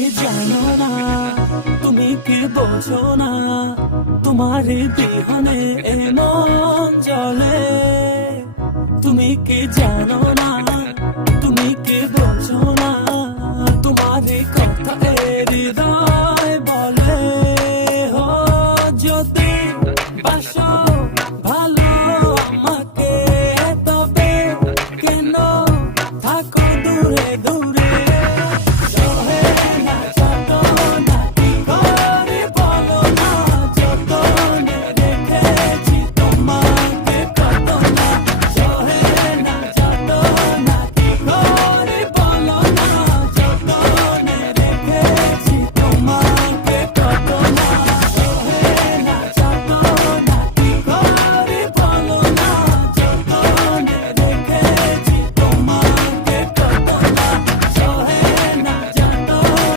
কি জানো না, তুমি কি বোঝো না, তোমার বিহনে এমন জলে। তুমি কি জানো না, তুমি কি বোঝো না, তোমার কথা